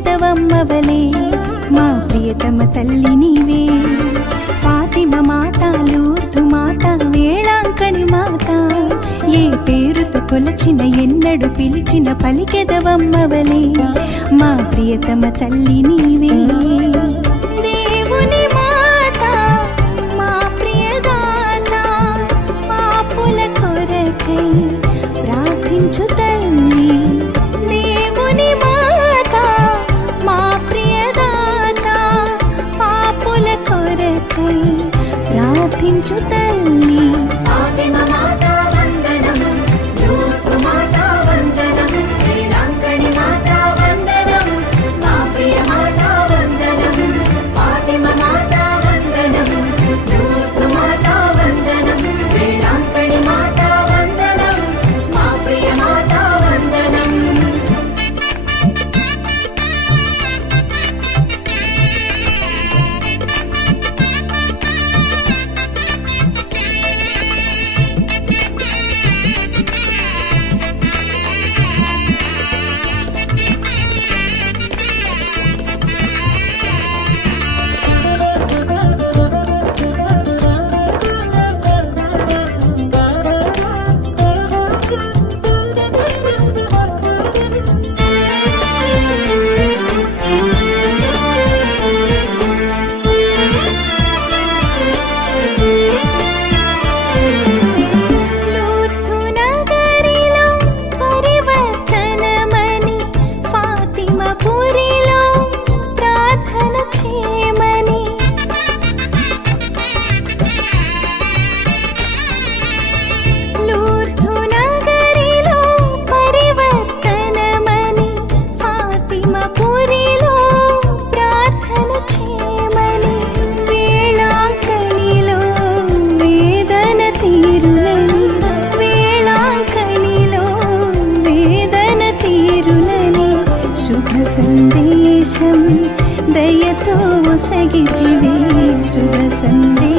పలికెదవమ్మవలే మా ప్రియతమ తల్లి నీవే. ఫాతిమ మాత, లూర్దు మాత, వేళాంకణి మాత, ఏ పేరుతో కొలచిన ఎన్నడు పిలిచిన పలికెదవమ్మవలే మా ప్రియతమ తల్లి నీవే. దేవుని మాత మా ప్రియదాత, పాపుల కొరకై ప్రార్థించు తల్లి. దేవుని మాత మా ప్రియదాత, పాపుల కొరకై ప్రార్థించు తల్లి. ఫాతిమ మాత వందనం, లూర్దు మాత వందనం, వేళాంకణి మాత వందనం, మా ప్రియ మాత వందనం. ఫాతిమ మాత వందనం, లూర్దు మాత వందనం, వేళాంకణి మాత వందనం, మా ప్రియ మాత వందనం. లూర్దు నగరిలో పరివర్తనమని, ఫాతిమ పురిలో ప్రార్థన చేయమని. లూర్దు నగరిలో పరివర్తనమని, ఫాతిమ పురిలో ప్రార్థన చేయమని. వేళాంకణిలో వేదన తీరునని, వేళాంకణిలో వేదన తీరునని, శుభ సందేశం దయతో ఒసగితివే. శుభ సందేశం